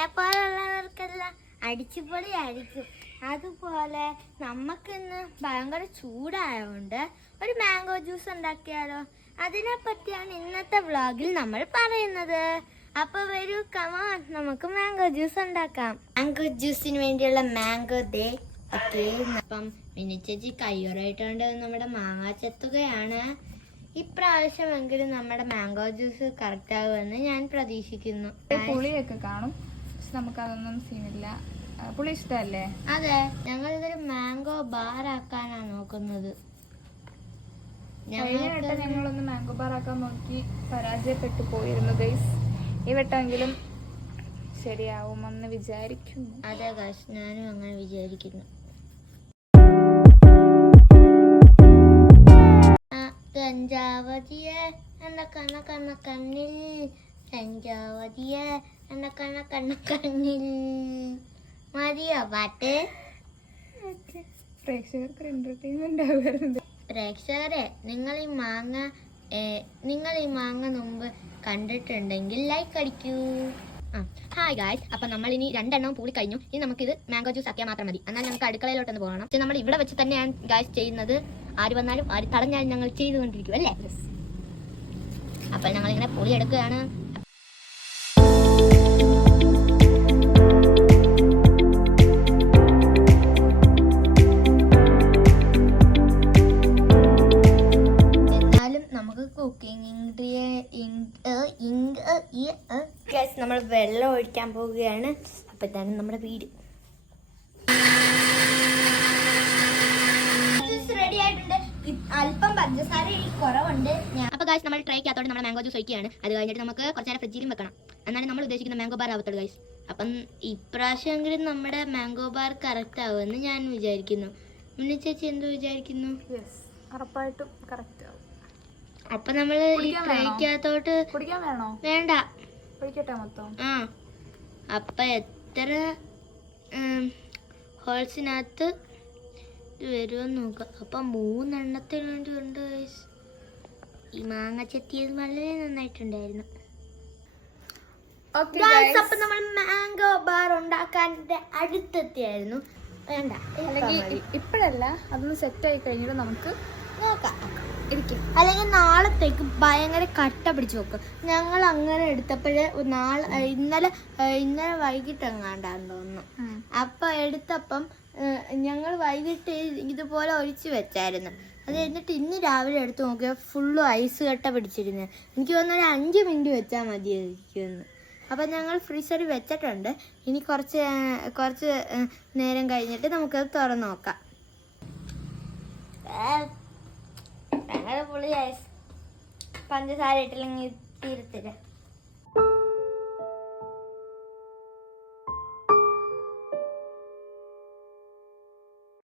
എന്നെ പോലുള്ളവർക്കെല്ലാം അടിച്ചുപൊളി ആയിരിക്കും. അതുപോലെ നമുക്കിന്ന് ഭയങ്കര ചൂടായതുകൊണ്ട് ഒരു മാംഗോ ജ്യൂസ് ഉണ്ടാക്കിയാലോ? അതിനെ പറ്റിയാണ് ഇന്നത്തെ വ്ളോഗിൽ നമ്മൾ പറയുന്നത്. അപ്പൊ വരൂ, കമോൺ, നമുക്ക് മാംഗോ ജ്യൂസ് ഉണ്ടാക്കാം. മാംഗോ ജ്യൂസിന് വേണ്ടിയുള്ള മാംഗോ ദേ ഒക്കെ. അപ്പം മിനിച്ചേച്ചി കയ്യോറായിട്ടുണ്ട് നമ്മുടെ മാങ്ങ ചെത്തുകയാണ്. ഇപ്രാവശ്യമെങ്കിലും നമ്മുടെ മാംഗോ ജ്യൂസ് കറക്റ്റ് ആകുമെന്ന് ഞാൻ പ്രതീക്ഷിക്കുന്നു. പുളിയൊക്കെ കാണും, നമുക്കതൊന്നും സീനില്ല. പുളി ഇഷ്ടമല്ലേ? അതെ, ഞങ്ങൾ ഇതൊരു മാംഗോ ബാർ ആക്കാനാണ് നോക്കുന്നത്. കഴിഞ്ഞ വട്ടം ഞങ്ങളൊന്ന് മാംഗോ ബാർ ആക്കാൻ നോക്കി പരാജയപ്പെട്ടു പോയിരുന്നു ഗൈസ്. ഈ വട്ടമെങ്കിലും ശരിയാവുമെന്ന് വിചാരിക്കുന്നു. അതെ ഗൈസ്, ഞാനും അങ്ങനെ വിചാരിക്കുന്നു. തഞ്ചാവതിയെ എന്ന കണ്ണ കണ്ണ കണ്ണിൽ, തഞ്ചാവതിയെ എന്ന കണ്ണ കണ്ണ കണ്ണിൽ. മതിയോ പാട്ട്? പ്രേക്ഷകർക്ക് എന്റർടൈൻമെന്റ് ആവുന്നത്. പ്രേക്ഷകരെ, നിങ്ങൾ ഈ മാങ്ങ മുമ്പ് കണ്ടിട്ടുണ്ടെങ്കിൽ ലൈക്ക് അടിക്കൂ. ഹായ് ഗായ്സ്, അപ്പൊ നമ്മൾ ഇനി 2 എണ്ണം പൂളി കഴിഞ്ഞു. ഇനി നമുക്കിത് മാംഗോ ജ്യൂസ് ആക്കിയാൽ മാത്രം മതി. എന്നാൽ നമുക്ക് അടുക്കളയിലോട്ടൊന്ന് പോകണം. പക്ഷെ നമ്മൾ ഇവിടെ വെച്ച് തന്നെയാണ് ഗായ്സ് ചെയ്യുന്നത്. ആര് വന്നാലും ആര് തടഞ്ഞാലും ഞങ്ങൾ ചെയ്തുകൊണ്ടിരിക്കും അല്ലേ? അപ്പൊ ഞങ്ങൾ ഇങ്ങനെ പൂളി എടുക്കുകയാണ്. നമ്മൾ വെള്ളം ഒഴിക്കാൻ പോവുകയാണ്. അപ്പൊ ഇതാണ് നമ്മുടെ വീട്. റെഡി ആയിട്ടുണ്ട്. അല്പം പഞ്ചസാര കുറവുണ്ട്. അപ്പൊ ഗായ്സ്, നമ്മൾ ട്രൈക്കകത്തോടെ നമ്മുടെ മാംഗോ ജ്യൂസ് ഒഴിക്കുകയാണ്. അത് കഴിഞ്ഞിട്ട് നമുക്ക് കുറച്ച് നേരം ഫ്രിഡ്ജിലും വെക്കണം. എന്നാണ് നമ്മൾ ഉദ്ദേശിക്കുന്ന മാംഗോ ബാർ ആവത്തുള്ളൂ ഗായ്സ്. അപ്പം ഇപ്രാവശ്യമെങ്കിലും നമ്മുടെ മാംഗോ ബാർ കറക്റ്റ് ആവുമെന്ന് ഞാൻ വിചാരിക്കുന്നു. മുന്നേ ചേച്ചി എന്തോ വിചാരിക്കുന്നു? ഉറപ്പായിട്ടും കറക്റ്റ് ആവും. അപ്പൊ നമ്മള് ഈ ട്രൈക്കകത്തോട്ട് വേണ്ട മൊത്തം. അപ്പൊ എത്ര ഹോൾസിനകത്ത് വരുമെന്ന് നോക്കാം. അപ്പൊ 3 എണ്ണത്തിന് വേണ്ടി ഉണ്ട്. ഈ മാങ്ങ ചെത്തിയത് വളരെ നന്നായിട്ടുണ്ടായിരുന്നു. അപ്പൊ നമ്മൾ മാംഗോ ബാർ ഉണ്ടാക്കാൻ അടുത്തെത്തിയായിരുന്നു. വേണ്ട, ഇപ്പഴല്ല, അതൊന്ന് സെറ്റ് ആയി കഴിഞ്ഞിട്ട് നമുക്ക് നോക്കാം. അല്ലെങ്കിൽ നാളത്തേക്ക് ഭയങ്കര കട്ട പിടിച്ച് വെക്കും. ഞങ്ങൾ അങ്ങനെ എടുത്തപ്പോഴേ ഇന്നലെ വൈകിട്ട് എങ്ങാണ്ടാന്ന് തോന്നുന്നു. അപ്പൊ എടുത്തപ്പം ഞങ്ങൾ വൈകിട്ട് ഇതുപോലെ ഒഴിച്ച് വെച്ചായിരുന്നു. അത് എന്നിട്ട് ഇന്ന് രാവിലെ എടുത്ത് നോക്കിയാൽ ഫുള്ളും ഐസ് കട്ട പിടിച്ചിരുന്നു. എനിക്ക് തോന്നുന്നു 5 മിനിറ്റ് വെച്ചാൽ മതിയായിരിക്കുമെന്ന്. അപ്പം ഞങ്ങൾ ഫ്രീസറിൽ വെച്ചിട്ടുണ്ട്. ഇനി കുറച്ച് നേരം കഴിഞ്ഞിട്ട് നമുക്കത് തുറന്ന് നോക്കാം. ഭയങ്കര പുളി ഐസ്, പഞ്ചസാര ഇട്ടില്ലെങ്കിൽ തീരത്തില്ല.